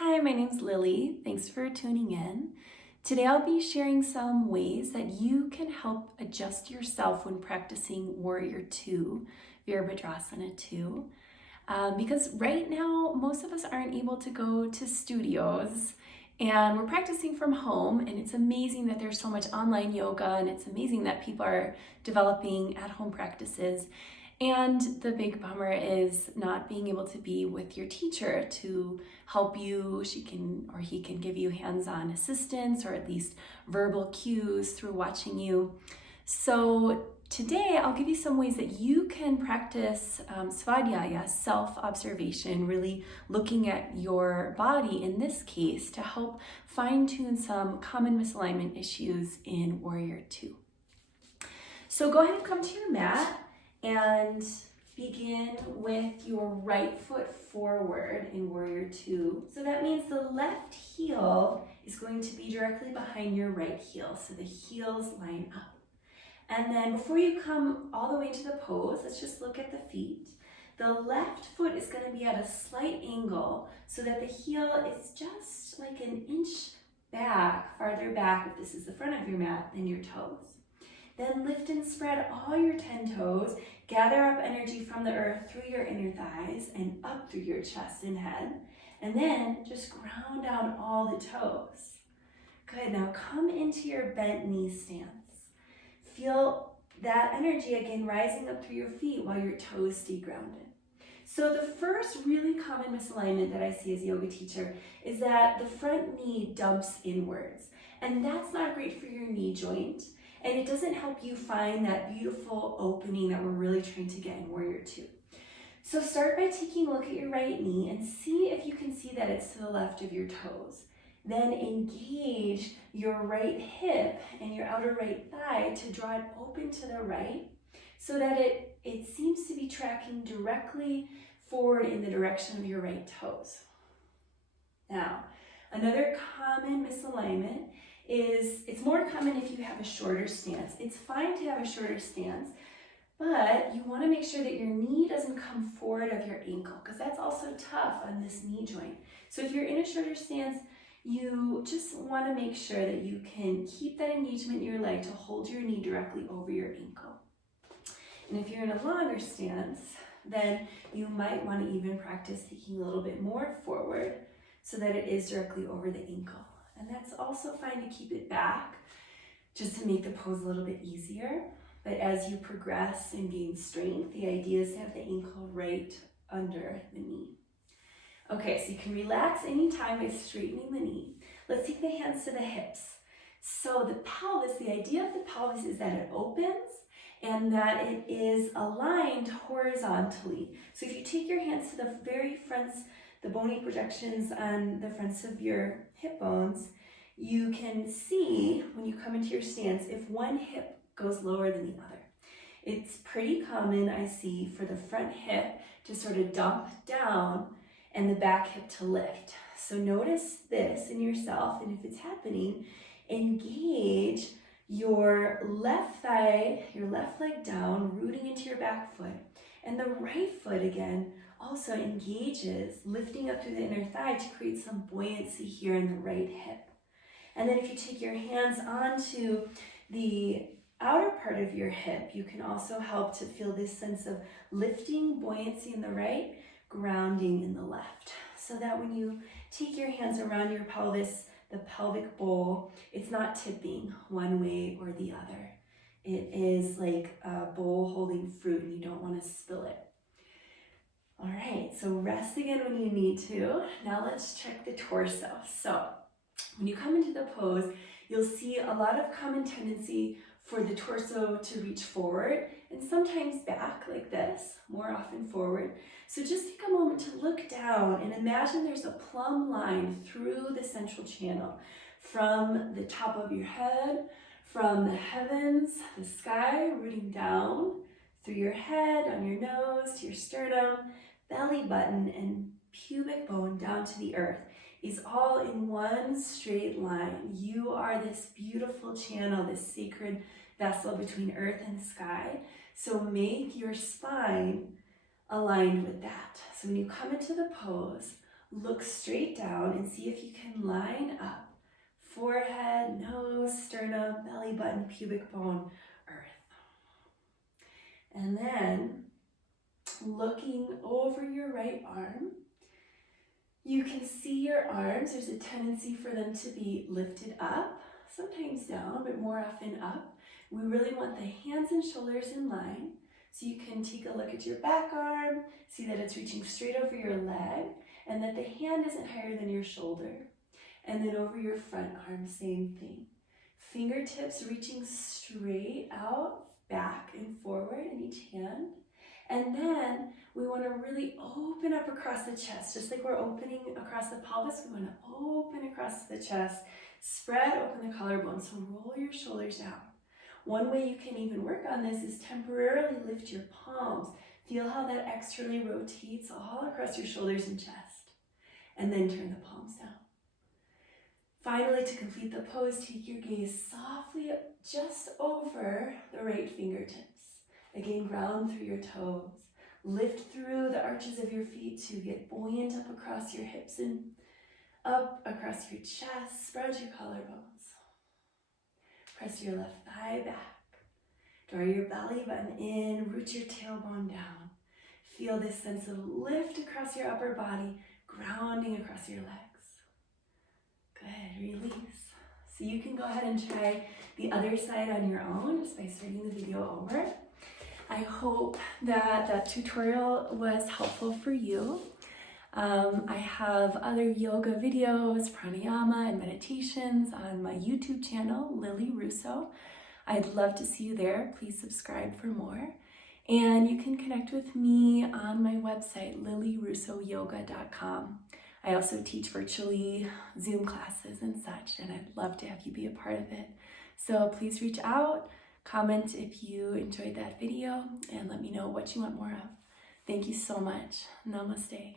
Hi, my name's Lily. Thanks for tuning in. Today I'll be sharing some ways that you can help adjust yourself when practicing Warrior 2, Virabhadrasana 2. Because right now, most of us aren't able to go to studios and we're practicing from home, and it's amazing that there's so much online yoga, and it's amazing that people are developing at-home practices. And the big bummer is not being able to be with your teacher to help you. She can or he can give you hands-on assistance or at least verbal cues through watching you. So today I'll give you some ways that you can practice svadhyaya, self-observation, really looking at your body in this case to help fine-tune some common misalignment issues in Warrior 2. So go ahead and come to your mat and begin with your right foot forward in Warrior 2. So that means the left heel is going to be directly behind your right heel, so the heels line up. And then before you come all the way to the pose, let's just look at the feet. The left foot is going to be at a slight angle so that the heel is just like an inch back, farther back, if this is the front of your mat, than your toes. Then lift and spread all your 10 toes. Gather up energy from the earth through your inner thighs and up through your chest and head. And then just ground down all the toes. Good, now come into your bent knee stance. Feel that energy again rising up through your feet while your toes stay grounded. So the first really common misalignment that I see as a yoga teacher is that the front knee dumps inwards. And that's not great for your knee joint. And it doesn't help you find that beautiful opening that we're really trying to get in Warrior 2. So start by taking a look at your right knee and see if you can see that it's to the left of your toes. Then engage your right hip and your outer right thigh to draw it open to the right so that it seems to be tracking directly forward in the direction of your right toes. Now, another common misalignment is, it's more common if you have a shorter stance. It's fine to have a shorter stance, but you want to make sure that your knee doesn't come forward of your ankle because that's also tough on this knee joint. So if you're in a shorter stance, you just want to make sure that you can keep that engagement in your leg to hold your knee directly over your ankle. And if you're in a longer stance, then you might want to even practice taking a little bit more forward so that it is directly over the ankle. And that's also fine to keep it back, just to make the pose a little bit easier. But as you progress and gain strength, the idea is to have the ankle right under the knee. Okay, so you can relax anytime by straightening the knee. Let's take the hands to the hips. So the pelvis, the idea of the pelvis is that it opens and that it is aligned horizontally. So if you take your hands to the very fronts, the bony projections on the fronts of your hip bones, you can see when you come into your stance if one hip goes lower than the other. It's pretty common, I see, for the front hip to sort of dump down and the back hip to lift. So notice this in yourself, and if it's happening, engage your left thigh, your left leg down, rooting into your back foot, and the right foot again also engages, lifting up through the inner thigh to create some buoyancy here in the right hip. And then if you take your hands onto the outer part of your hip, you can also help to feel this sense of lifting, buoyancy in the right, grounding in the left. So that when you take your hands around your pelvis, the pelvic bowl, it's not tipping one way or the other. It is like a bowl holding fruit and you don't want to spill it. All right, so rest again when you need to. Now let's check the torso. So when you come into the pose, you'll see a lot of common tendency for the torso to reach forward and sometimes back like this, more often forward. So just take a moment to look down and imagine there's a plumb line through the central channel from the top of your head, from the heavens, the sky, rooting down through your head, on your nose, to your sternum, belly button, and pubic bone down to the earth is all in one straight line. You are this beautiful channel, this sacred vessel between earth and sky. So make your spine aligned with that. So when you come into the pose, Look straight down and see if you can line up forehead, nose, sternum, belly button, pubic bone, earth. And then looking over your right arm, you can see your arms. There's a tendency for them to be lifted up, sometimes down, but more often up. We really want the hands and shoulders in line. So you can take a look at your back arm, see that it's reaching straight over your leg, and that the hand isn't higher than your shoulder. And then over your front arm, same thing. Fingertips reaching straight out, back and forward in each hand. And then we want to really open up across the chest, just like we're opening across the pelvis. We want to open across the chest, spread open the collarbone, so roll your shoulders down. One way you can even work on this is temporarily lift your palms. Feel how that externally rotates all across your shoulders and chest. And then turn the palms down. Finally, to complete the pose, take your gaze softly just over the right fingertips. Again, ground through your toes. Lift through the arches of your feet to get buoyant up across your hips and up across your chest. Spread your collarbones. Press your left thigh back. Draw your belly button in. Root your tailbone down. Feel this sense of lift across your upper body, grounding across your legs. Good. Release. So you can go ahead and try the other side on your own just by starting the video over. I hope that that tutorial was helpful for you. I have other yoga videos, pranayama, and meditations on my YouTube channel, Lily Russo. I'd love to see you there. Please subscribe for more. And you can connect with me on my website, lilyrussoyoga.com. I also teach virtually Zoom classes and such, and I'd love to have you be a part of it. So please reach out. Comment if you enjoyed that video and let me know what you want more of. Thank you so much. Namaste.